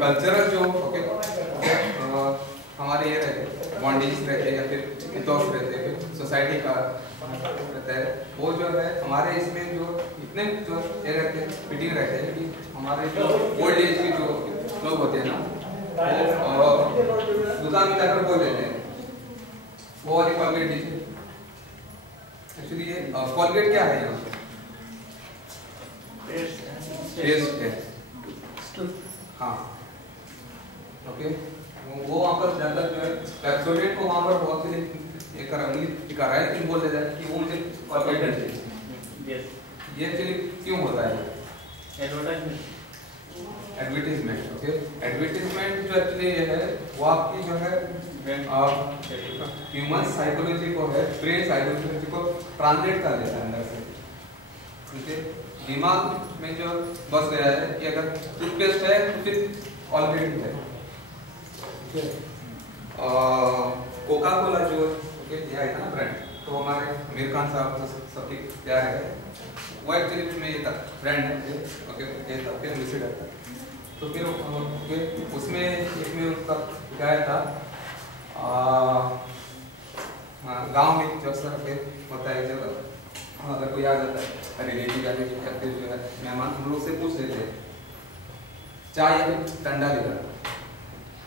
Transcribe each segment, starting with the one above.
Cultural जो okay हमारे ये रहते बॉन्डेज रहते हैं या फिर इथॉस रहते हैं, सोसाइटी का रहता है, वो जो है हमारे इसमें जो इतने जो ये रहते हैं फिटिंग रहते हैं कि हमारे जो ओल्ड एज के जो लोग होते हैं ना वो दुकान में जाकर बोल देते हैं वो वाली कॉलगेट दीजिए। एक्चुअली ये कॉलगेट क्या है यहाँ पे? हाँ ओके, वो वहाँ पर ज़्यादा जो है पेप्सोडेंट को वहाँ पर बहुत से एक कर रहा है लेकिन बोल देता है कि वो मुझे कॉलगेट चाहिए। ये एक्चुअली क्यों होता है? एडवर्टाइजमेंट ओके, एडवर्टाइजमेंट जो एक्चुअली ये है वो आपकी जो है ह्यूमन साइकोलॉजी को है, ब्रेन साइकोलॉजी को ट्रांसलेट कर देता है अंदर से, ठीक है। दिमाग में जो बस गया है कि अगर टूथपेस्ट है तो फिर ऑलरेडी है, ठीक है। कोका कोला जो दिया है ना ब्रांड, तो हमारे आमिर खान साहब सबके प्यार है, वो एक्चुअली में ये ब्रांड है ओके, ये सबके मिक्सड है। तो फिर उसमें इसमें उसका क्या था गांव में जो अक्सर होता है जब अगर कोई आ जाता है रिलेटिव या फिर जो है मेहमान, हम लोग से पूछ लेते हैं चाय या ठंडा लेकर,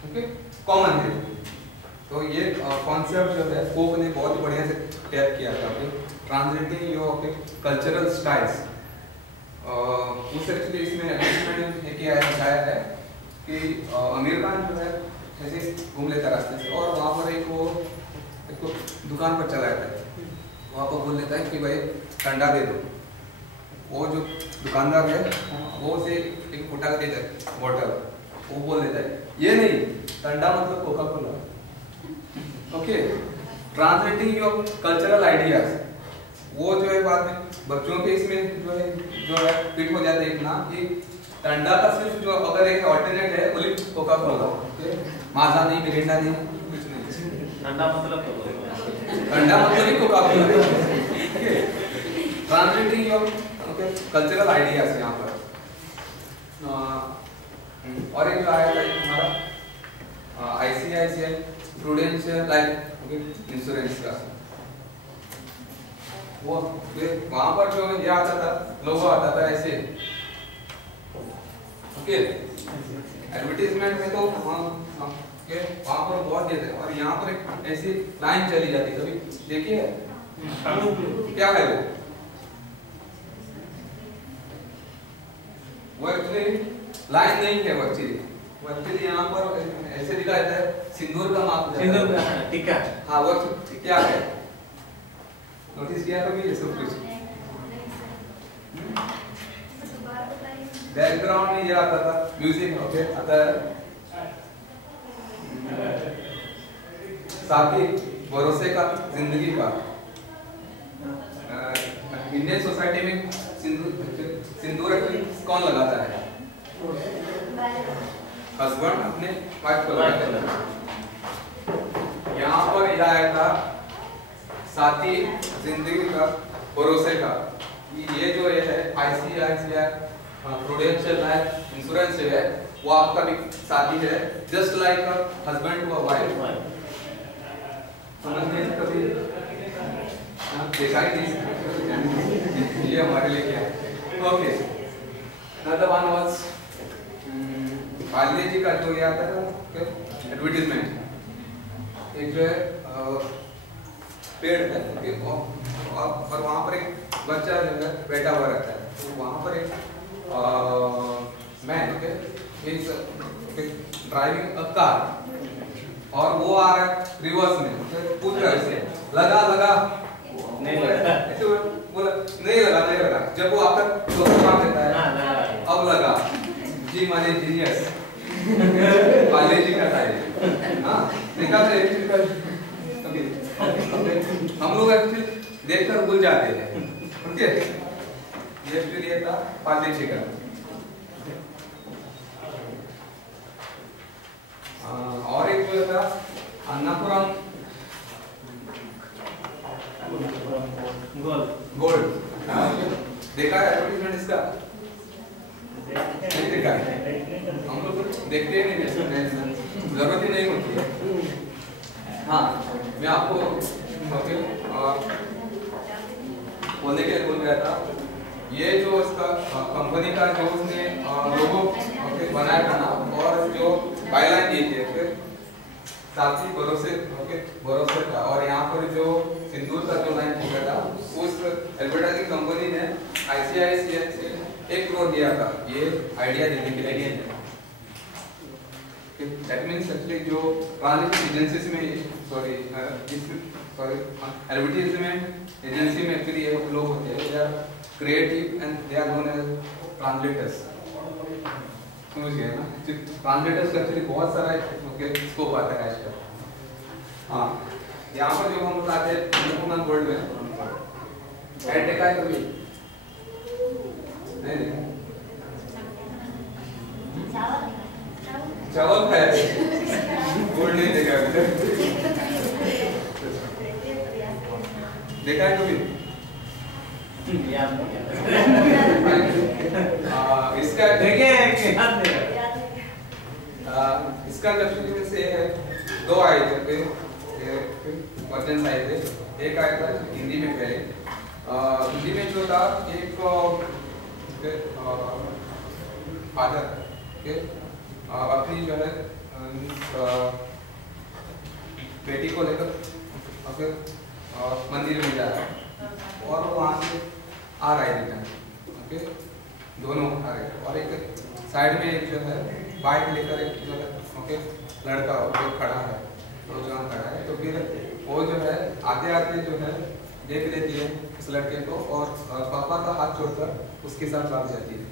ओके कॉमन है। तो ये कॉन्सेप्ट जो है कोक ने बहुत बढ़िया से टैप किया था, ट्रांसलेटिंग योर कल्चरल स्टाइल्स। उस एक्चुअली इसमें एडवर्टाइजमेंट किया है कि आमिर खान जो है ऐसे घूम लेता रास्ते से और वहाँ पर एक दुकान पर चला जाता है, वहाँ पर बोल लेता है कि भाई ठंडा दे दो। वो जो दुकानदार है वो उसे एक फुटा दे देता है बॉटल, वो बोल देता है ये नहीं ठंडा मतलब Coca Cola, okay. Translating your cultural ideas, वो जो है बाद में बच्चों के इसमें जो है फिट हो जाते हैं ना कि ठंडा का सिर्फ जो अगर एक ऑल्टरनेट है only Coca Cola, okay, Maaza नहीं, मिरिंडा नहीं, कुछ नहीं, ठंडा मतलब ही Coca Cola, okay. Translating your okay cultural ideas यहाँ पर। और एक जो आया था हमारा ICICI Prudential life okay insurance का, वो वहाँ पर जो ये आता था लोगो आता था ऐसे, ओके। एडवर्टाइजमेंट में तो वहाँ पर बहुत देते हैं और यहाँ पर एक ऐसी लाइन चली जाती है, कभी देखिए क्या है वो एक्चुअली लाइन नहीं है, वो एक्चुअली यहाँ पर ऐसे लिखा रहता है सिंदूर का माप, सिंदूर का टीका, हाँ वो क्या है नोटिस किया कभी ये सब कुछ? बैकग्राउंड में ये आता था म्यूजिक ओके आता है, साथी भरोसे का जिंदगी का। इंडियन सोसाइटी में सिंदूर कौन लगाता है? हस्बैंड अपने वाइफ को लगाता है। यहाँ पर यह आया था साथी जिंदगी का भरोसे का, ये जो ये है ICICI प्रूडेंशियल लाइफ इंश्योरेंस है वो आपका भी साथी है, just like a husband to a wife. समझ में कभी देखा ही नहीं, ये हमारे लिए क्या है, okay. another one was Parle G का जो ये आता है एडवर्टाइजमेंट, एक जो है पेड़ है और वहाँ पर एक बच्चा जो है बैठा हुआ रहता है, तो वहाँ पर एक man is driving a car और वो आ रहा है रिवर्स में, पूछ रहा है इसे लगा नहीं लगा, ऐसे बोला नहीं लगा, जब वो आकर दोस्त मार देता है अब लगा, जी माने जीनियस, पाले जी का टाइम, हाँ देखा हम लोग एक्चुअली देखकर भूल जाते हैं, ओके। ये एक्चुअली था पाले जी का। और एक जो था अन्नापुरम गोल्ड, देखा है एडवर्टाइजमेंट इसका? नहीं देखा है हम लोग देखते ही नहीं, जरूरत ही नहीं होती है। हाँ, मैं आपको बोलने के लिए बोल रहा था, ये जो इसका कंपनी का जो उसने लोगो बनाया था ना, और जो गाइडलाइन दी थी फिर साथ ही भरोसे भरोसे था, और यहाँ पर जो सिंदूर का जो लाइन दिया था, उस एडवर्टाइजिंग कंपनी ने ICICI से 1 करोड़ दिया था ये आइडिया देने के लिए। दैट मीन्स एक्चुअली जो ट्रांसलेशन एजेंसीज में एडवर्टाइजमेंट एजेंसी में एक्चुअली ये लोग होते हैं, they are creative and they are known as translators. समझ गए ना? ट्रांसलेटर्स का एक्चुअली बहुत सारा स्कोप आता है इसका। हाँ, यहाँ पर जो हम लोग आते हैं वर्ल्ड में ऐड देखा है कभी? नहीं देखा? चावल खाया गोल्ड नहीं देखा अभी देखा है कभी? इसका इसका एक्चुअली से दो आए थे वर्जन आए थे। एक आया था हिंदी में पहले, हिंदी में जो था एक फादर अपनी जो है बेटी को लेकर मंदिर में जा रहा है और वहाँ से आ रहा है रिटर्न, दोनों आ रहे हैं, और एक साइड में एक जो है बाइक लेकर एक जो है लड़का खड़ा है, नौजवान खड़ा है। तो फिर वो जो है आते आते जो है देख लेती है उस लड़के को और पापा का हाथ छोड़कर उसके साथ भाग जाती है।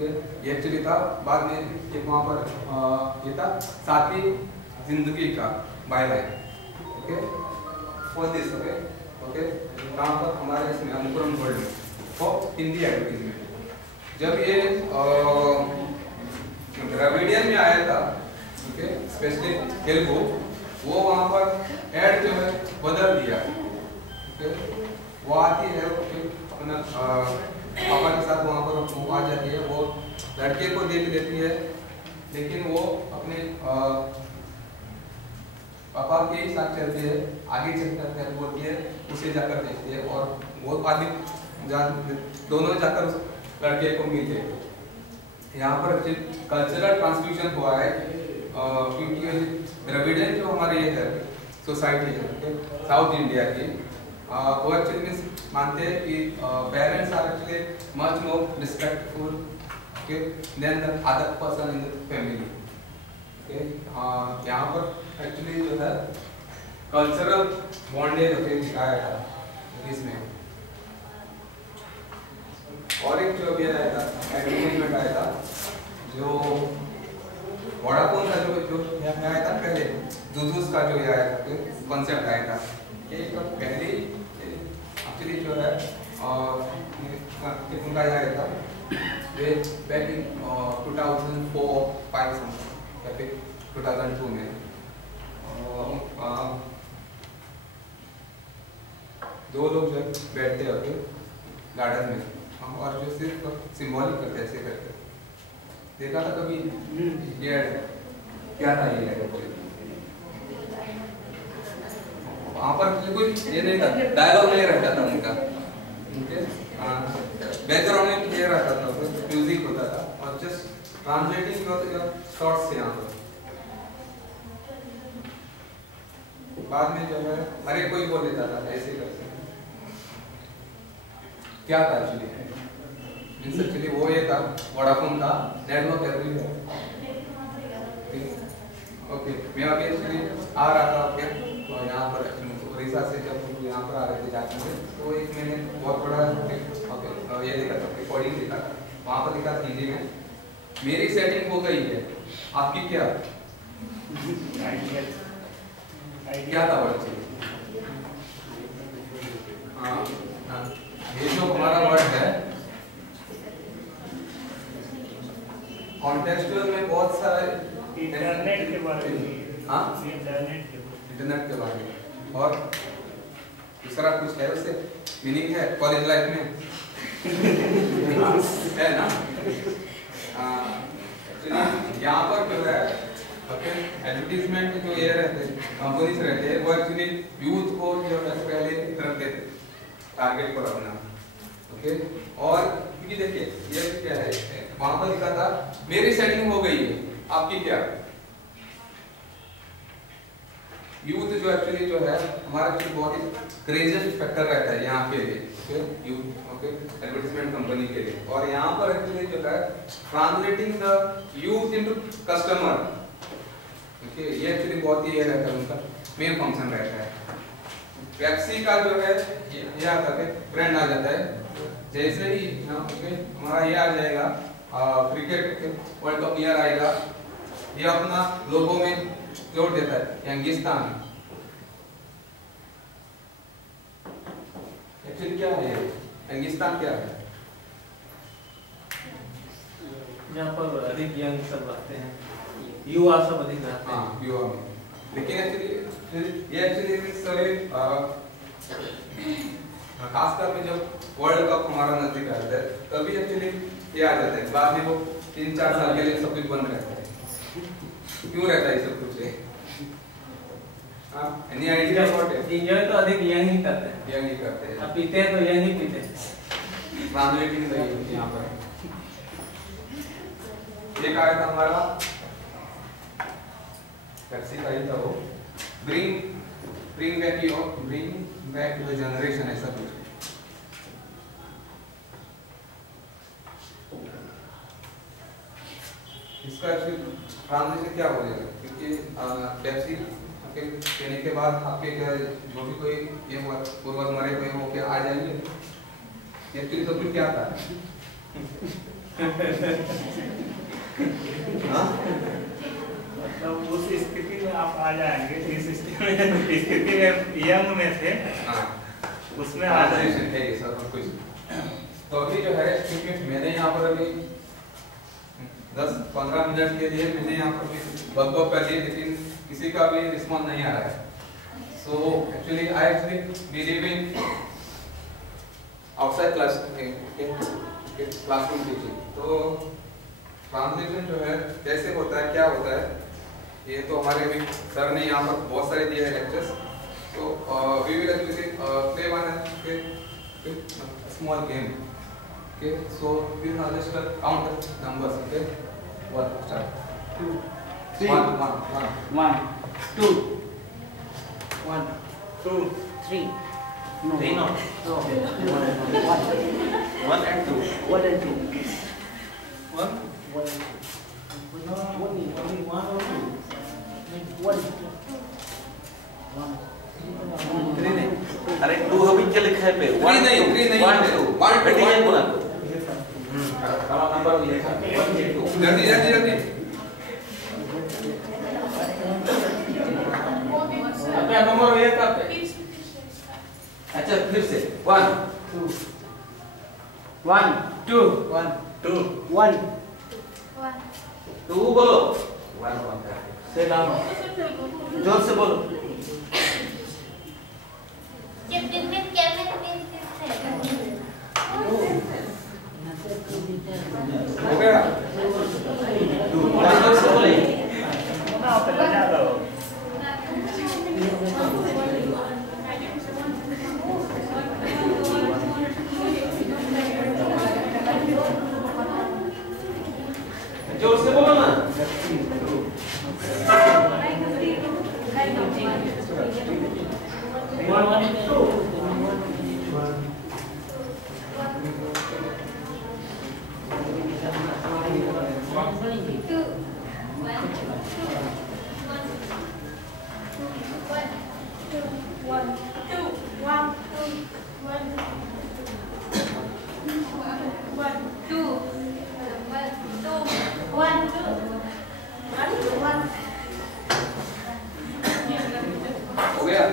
ये एक्चुअली था, बाद में एक वहाँ पर ये था साथी जिंदगी का byline. Okay, for this okay कहाँ पर हमारे इसमें अनुकरण वर्ल्ड में फॉर हिंदी एडवर्टीजमेंट जब ये द्रविडियन में आया था, ओके स्पेशली तेलुगु, वो वहाँ पर ऐड जो है बदल दिया। ओके, वो आती है अपना पापा के साथ वहाँ पर वो आ जाती है, वो लड़के को देख लेती है, लेकिन वो अपने पापा के ही साथ चलती है, आगे चलकर बोलती है, उसे जाकर देखती है और वो आदमी दोनों जाकर उस लड़के को मिलते हैं। यहाँ पर कल्चरल ट्रांसफ्यूजन हुआ है क्योंकि द्रविडियन जो हमारे ये है सोसाइटी है साउथ इंडिया की, वो एक्चुअली मानते हैं कि parents are actually much more respectful than the other person in the family. Okay, यहाँ पर एक्चुअली जो है कल्चरल बॉन्डेज दिखाया था इसमें। और एक जो भी आया था एडवर्टाइजमेंट आया था, जो वोडाफोन का जो आया था पहले, जुजूस का जो आया था कॉन्सेप्ट आया था, ये तो पहले एक्चुअली जो है उनका आया था वे बैक इन 2004-5 या फिर 2002 में दो लोग जो बैठते होते गार्डन में और जो सिर्फ सिंबॉलिक करते ऐसे करते। देखा था कभी ये क्या था ये वहाँ पर कुछ ये नहीं था, डायलॉग नहीं रहता था उनका, बैकग्राउंड में ये रहता था, म्यूजिक होता था और जस्ट ट्रांसलेटिंग शॉर्ट्स थे यहाँ पर। बाद में जो है हर एक कोई बोल लेता था ऐसे करके। क्या था एक्चुअली वो ये था वोडाफोन का नेटवर्क एवरीवेयर। ओके, मैं अभी एक्चुअली आ रहा था क्या तो यहाँ पर उड़ीसा से जब यहाँ पर आ रहे थे जाते थे तो एक मैंने बहुत बड़ा ये देखा था रिकॉर्डिंग देखा था, वहाँ पर देखा हिंदी में मेरी सेटिंग हो गई है, आपकी क्या क्या था वर्ड? हाँ, ये जो हमारा वर्ड है कॉन्टेक्सचुअल में बहुत सारे इंटरनेट के बारे में, हाँ इंटरनेट के बारे में, और दूसरा कुछ है उससे मीनिंग है कॉलेज लाइफ में है ना। एडवर्टीजमेंट जो ये रहते कंपनीज रहते हैं वो एक्चुअली यूथ को जो है पहले रखते थे टारगेट पर अपना, ओके। और क्योंकि देखिए ये क्या है, वहां पर लिखा था मेरी सेटिंग हो गई है, आपकी क्या? यूथ जो एक्चुअली जो है हमारा जो बहुत ही क्रेजियस्ट फैक्टर रहता है यहाँ के लिए, okay, youth, okay, advertisement company के लिए। और यहाँ पर एक्चुअली जो है translating the youth into customer, okay, ये एक्चुअली बहुत ही ये रहता है उनका मेन फंक्शन रहता है। पेप्सी का जो है ये आता है ब्रांड आ जाता है, जैसे ही ओके हमारा ये आ जाएगा क्रिकेट वर्ल्ड कप ईयर आएगा, ये अपना लोगो में जोड़ देता है यंगिस्तान। एक्चुअली क्या है यंगिस्तान, क्या है? यहाँ पर अधिक यंग सब रहते हैं, युवा सब अधिक रहते हैं। हाँ, युवा में। लेकिन एक्चुअली ये एक्चुअली सभी खासकर में जब वर्ल्ड कप हमारा नजदीक आता है तभी एक्चुअली ये आ जाता है, बाद में वो 3-4 साल के लिए सब कुछ बंद रहता है। क्यों रहता है सब कुछ? Any idea about it? Enjoy तो अधिक यंग ही करते हैं, यंग ही करते हैं। अब पीते हैं तो यंग ही पीते हैं। ट्रांसलेटिंग सही होती है यहाँ पर। एक आया था हमारा पेप्सी का ही था वो, ब्रिंग बैक द जनरेशन, ऐसा कुछ। इसका ट्रांसलेशन क्या हो जाएगा? क्योंकि पेप्सी के पीने के बाद आपके जो भी कोई ये पूर्वज मरे हुए हो के आ जाएंगे, एक्चुअली सब कुछ क्या था? मतलब उस स्थिति में आप आ जाएंगे, जिस स्थिति में यंग में थे, उसमें आ जाएंगे। है ये सब कुछ। तो अभी जो है क्योंकि मैंने यहाँ पर अभी 10-15 मिनट के लिए मैंने यहाँ पर बग कर लिए, लेकिन किसी का भी रिस्पॉन्स नहीं आ रहा है। So actually I actually believe in outside classroom teaching. तो ट्रांसलेशन जो है कैसे होता है, क्या होता है, ये तो हमारे भी सर ने यहाँ पर बहुत सारे दिए हैं लेक्चर्स। तो we will actually play one small game, okay. So we will just count numbers, okay. 1 start 2 3 1 2 1 2 3 No. 1 and 2 1 and 2. 1 अरे 2 अभी क्या लिखा है पे? 1 नहीं 1 2 बेटे ये बोला तो नंबर लिखा 1 2 जल्दी अपना नंबर ये करते हैं। अच्छा फिर से 1 2 1 2 1 2 1 2 बोलो 1 से डाउन, जोर से बोलो। हो गया? जोर से बोले। ना पे लगा दो। जोर से बोलो ना। हो गया?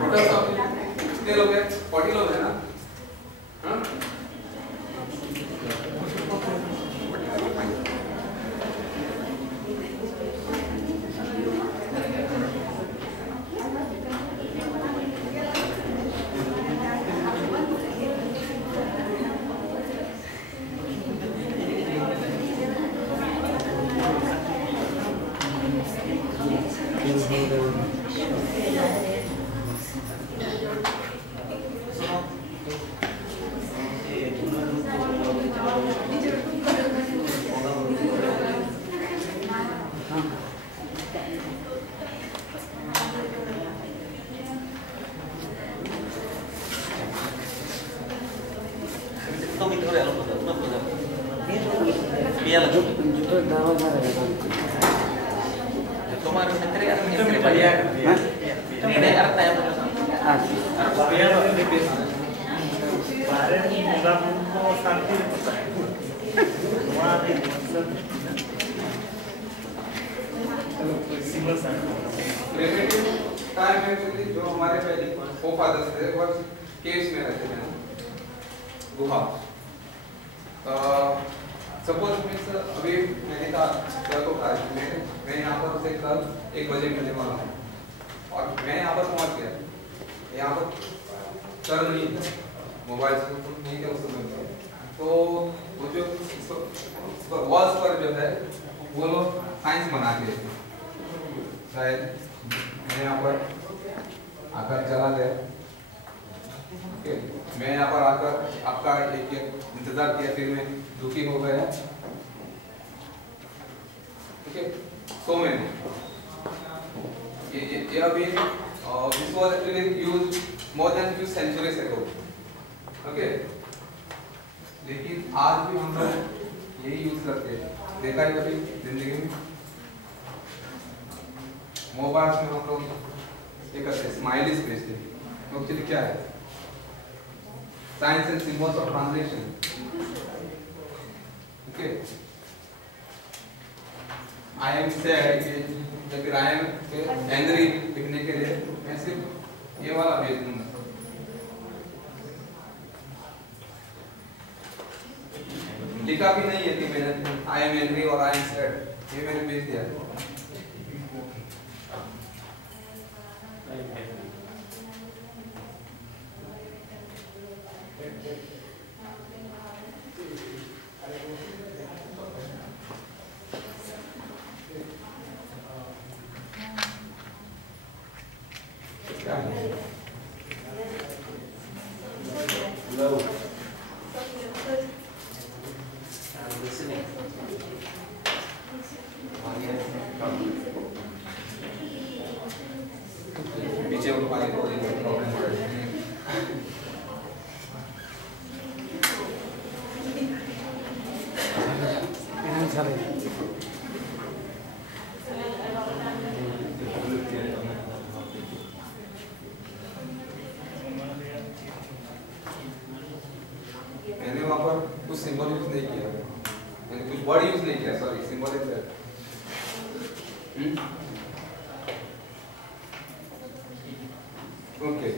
टोटल सब कितने लोग हैं? 40 लोग हैं ना? हाँ? Gusto mo ito rin alam mo na program. Biar lagi. Kemarin menteri ada menteri bayar. Ini arta yang Bihar वाले देश बारे में मुद्दा को शांति होता है वहाँ पे मतलब सिंगल प्रिमिटिव टाइम में जो हमारे पहले फोरफादर्स थे वो केव्स में रहते थे गुफा सपोज मीन्स अभी मैंने कहा क्या को कहा मैं यहाँ पर से कल 1 बजे मिलने वाला हूँ और मैं यहाँ पर पहुँच गया यहाँ पर चल नहीं मोबाइल से नहीं है उस समय पर तो वो जो वॉल्स पर जो है वो लोग साइंस बना के शायद मैं यहाँ पर आकर चला गया ओके मैं यहाँ पर आकर आपका एक इंतजार किया फिर मैं दुखी हो गया ओके सो मैंने ये अभी this was actually used more than few centuries ago okay लेकिन आज भी हम लोग यही यूज करते हैं देखा है कभी जिंदगी में मोबाइल में हम लोग ये करते हैं स्माइलीज भेजते हैं एक्चुअली क्या है science and symbols of translation okay I am sad लेकिन आई एम एंग्री लिखने के लिए मैं सिर्फ ये वाला भेज दूंगा लिखा भी नहीं है कि मैंने आई एम एंग्री और आई एम सैड ये मैंने भेज दिया पीछे वो पानी को प्रॉब्लम हो रही है मैंने वहाँ पर कुछ सिंबल यूज नहीं किया मैंने कुछ वर्ड यूज नहीं किया सॉरी सिंबल इज ओके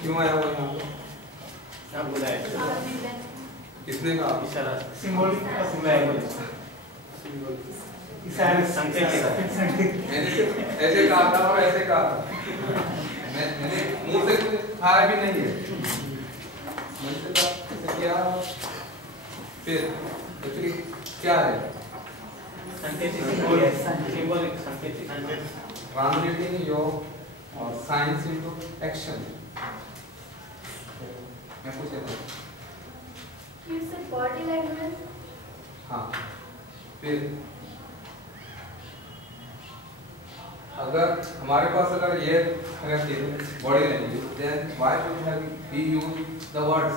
क्यों आया हुआ यहाँ पे? क्या बुलाया किसने कहा? इशारा सिंबॉलिक का इशारे संकेत मैंने ऐसे कहा था और ऐसे कहा था मैंने मुंह से खाया भी नहीं है मैंने कहा क्या फिर एक्चुअली क्या है संकेतिक translating your science into action मैं पूछे था बॉडी लैंग्वेज हाँ फिर अगर हमारे पास अगर ये रहती है body language then why should we use the words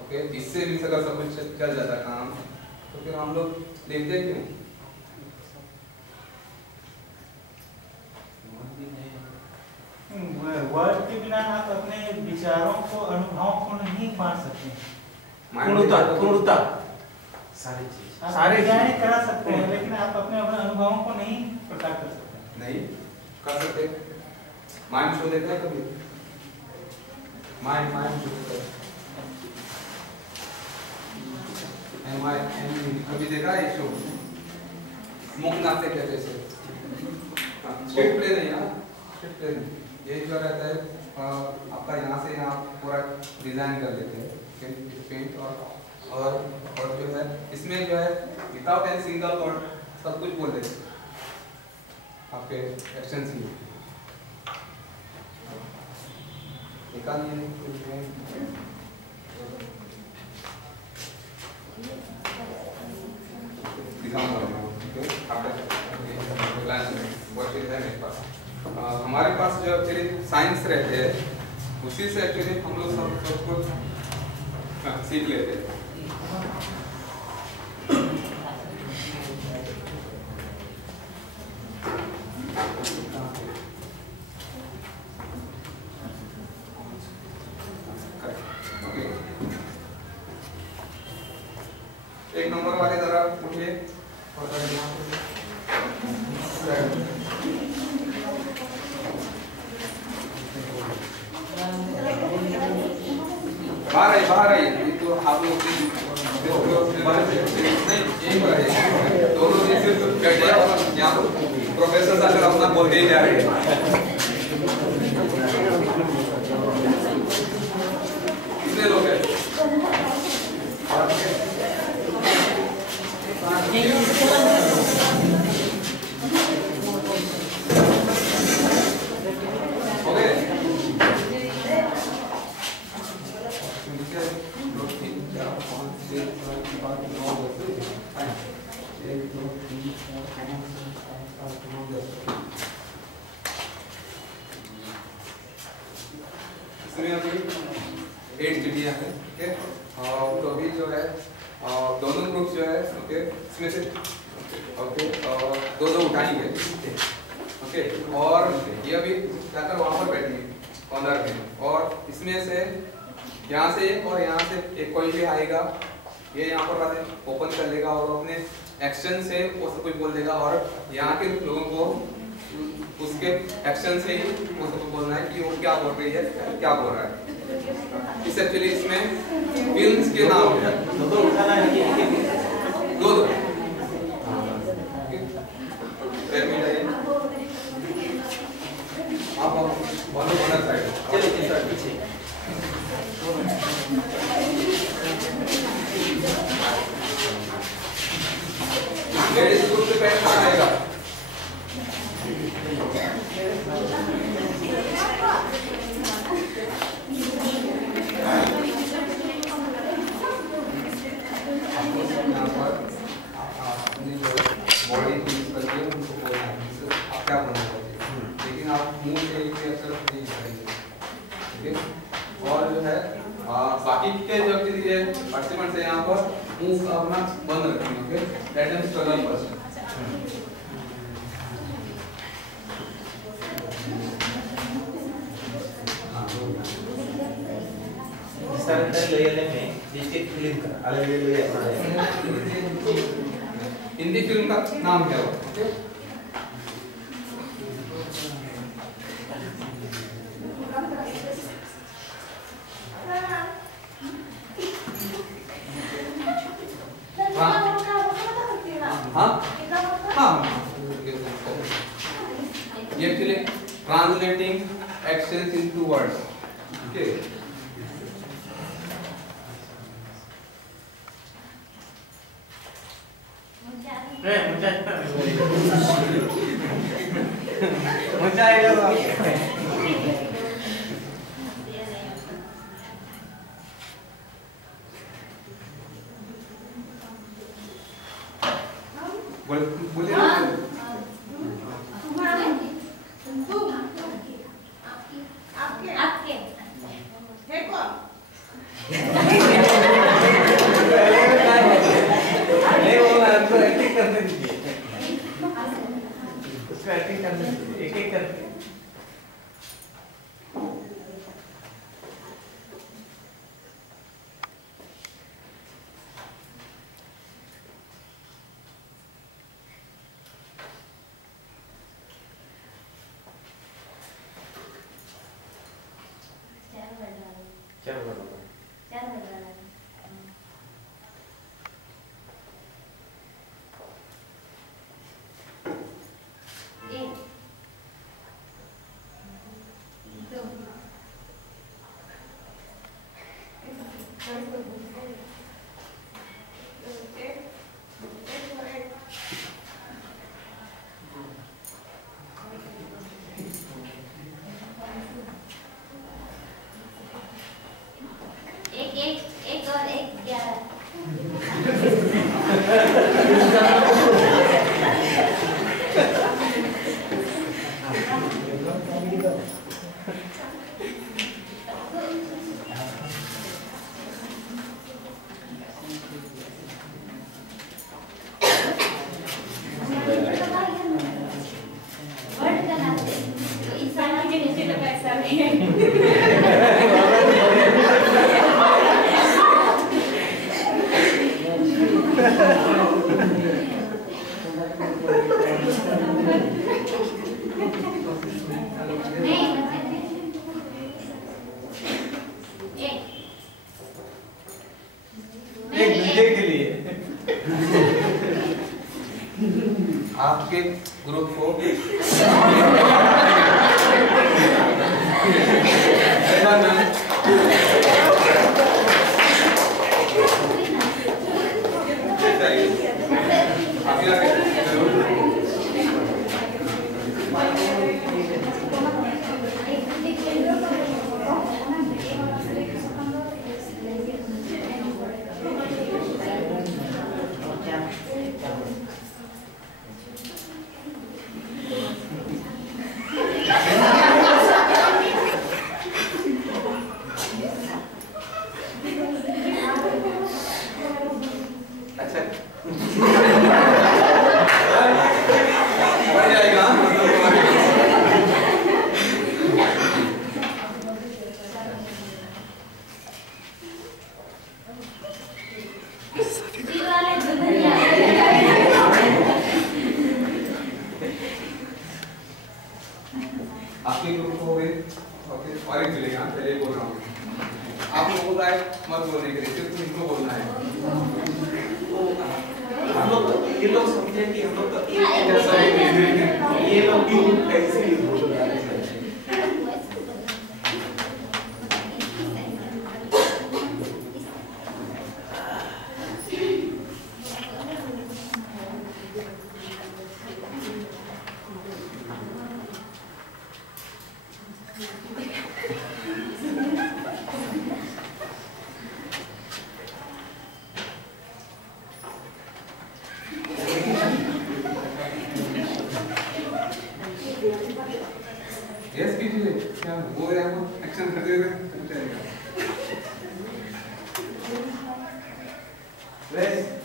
okay इससे भी अगर सब कुछ चल जाता काम तो फिर हम लोग लिखते क्यों वर्ड के बिना आप अपने विचारों को अनुभवों को नहीं बांट सकते पूर्णता सारी चीज सारे डिजाइन करा सकते हैं लेकिन आप अपने अनुभवों को नहीं प्रकट कर सकते नहीं कर सकते माइंड शो देखा है कभी माइंड शो कभी देखा है शो मुख नाचते कहते से स्क्रिप्ट प्ले नहीं यार स्क्रिप्ट प्ले नहीं ये जो रहता है आपका यहाँ से यहाँ पूरा डिजाइन कर लेते हैं पेंट और जो है इसमें जो है विदाउट एनी सिंगल वर्ड सब कुछ बोल देते आपके एक्शन से हमारे पास जो एक्चुअली साइंस रहते हैं उसी से एक्चुअली हम लोग सब कुछ सीख लेते हैं। एक नंबर वाले जरा उठिए बाहर आइए ये तो आप लोग दोनों बैठे और यहाँ प्रोफेसर अगर अपना बोलते ही जा रहे हैं। कितने लोग हैं? इसमें अभी 8 चिड़िया है, ठीक है। तो अभी जो है दोनों ग्रुप जो है ओके इसमें से ओके दो उठाएंगे, ओके। और ये अभी जाकर वहां पर बैठेंगे कॉर्नर में, और इसमें से यहाँ से एक और यहाँ से एक कोई भी आएगा, ये यहाँ पर ओपन कर लेगा और अपने एक्शन से वो सब कुछ बोल देगा, और यहाँ के लोगों को उसके एक्शन से ही वो सब बोलना है कि वो क्या बोल रही है, क्या बोल रहा है। इस एक्चुअली इसमें फिल्म्स के नाम है, दो उठाना है, दो आप बोनस साइड चलिए सर पीछे लेडीज ग्रुप से पहले कौन आएगा? बॉडी यूज करके उनको बोलना है आप क्या बोलना चाहते हैं, लेकिन आप मुंह से एक ही अक्षर नहीं करेंगे, ठीक है। और जो है बाकी के जो एक्चुअली पार्टिसिपेंट्स है यहाँ पर मुंह का अपना बंद रखेंगे, okay. Let them struggle first. Hindi film का नाम क्या हो, ये actually translating actions into words, okay. बोलिए एक एक करके आपके ग्रुप को आपके ग्रुप हो गए ओके और एक चलेगा पहले बोल रहा हूँ आप लोगों को मत बोलने के लिए सिर्फ इनको बोलना है हम लोग ये लोग समझे कि हम लोग तो एक जैसा है ये लोग भी कैसे बोल रहे हैं यस कीजिए क्या वो है वो एक्शन करते हुए चलेगा रेस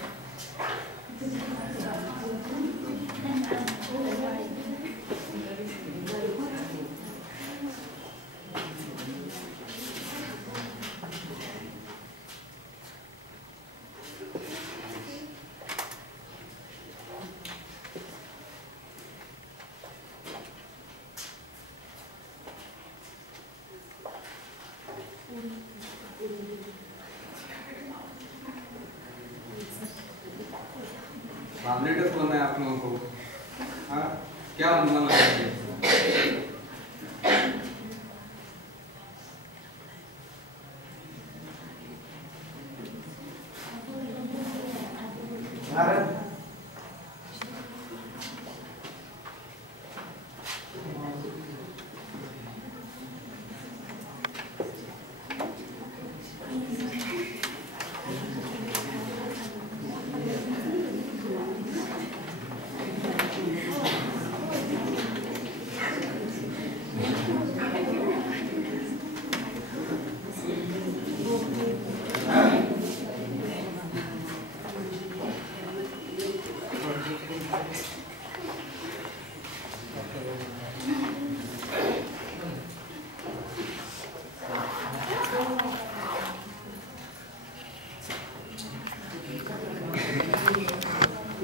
लेटेस्ट बोलना है आप लोगों को हाँ क्या अनुमान लगाएंगे भारत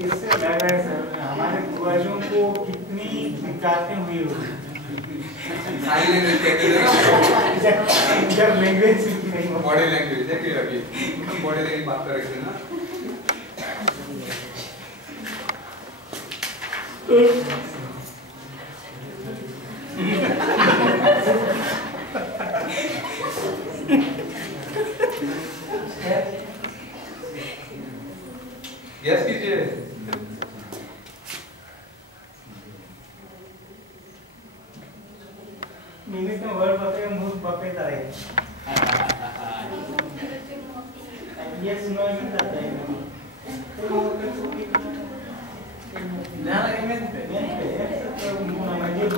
इससे लग रहा है सर हमारे पूर्वजों को कितनी दिक्कतें हुई होगी जब लैंग्वेज नहीं बॉडी लैंग्वेज देखिए अभी बॉडी लैंग्वेज बात कर रहे थे ना यस कीजिए इंग्लिश में वर्ड बताए मूल बपे तारे ये सुना नहीं जाता है ना लगे में तो मुना मजे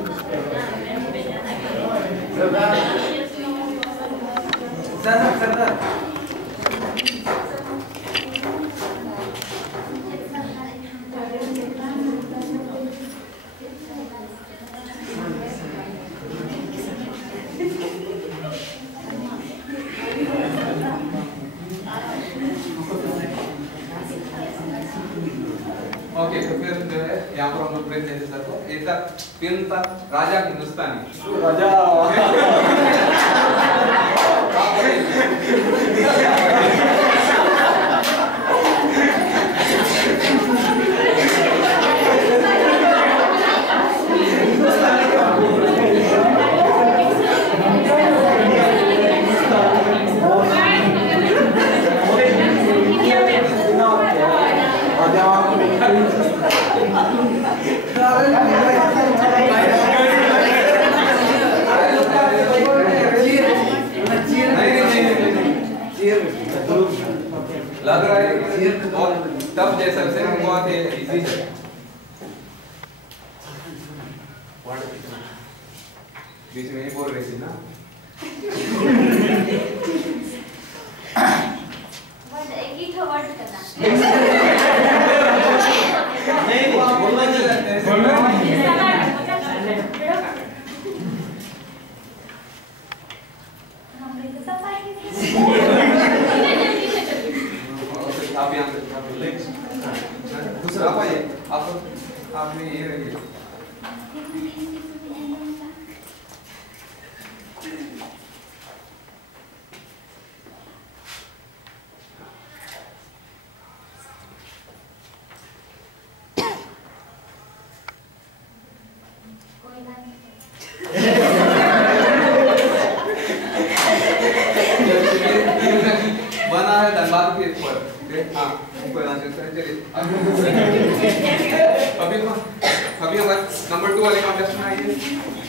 सरदार गंभीर जैसे सर को ये था फिल्म था राजा हिंदुस्तानी राजा लग रहा है कि बहुत टफ जैसा से बहुत इजी है। बीच में ही बोल रही थी ना एक ही तो वर्ड करना नहीं बोलना आप यहाँ पे दूसरा आप आइए आप में ये रहिए बना है धनबाद के ऊपर हाँ चलिए अभी हमारे नंबर 2 वाले कॉन्टेस्ट में आइए।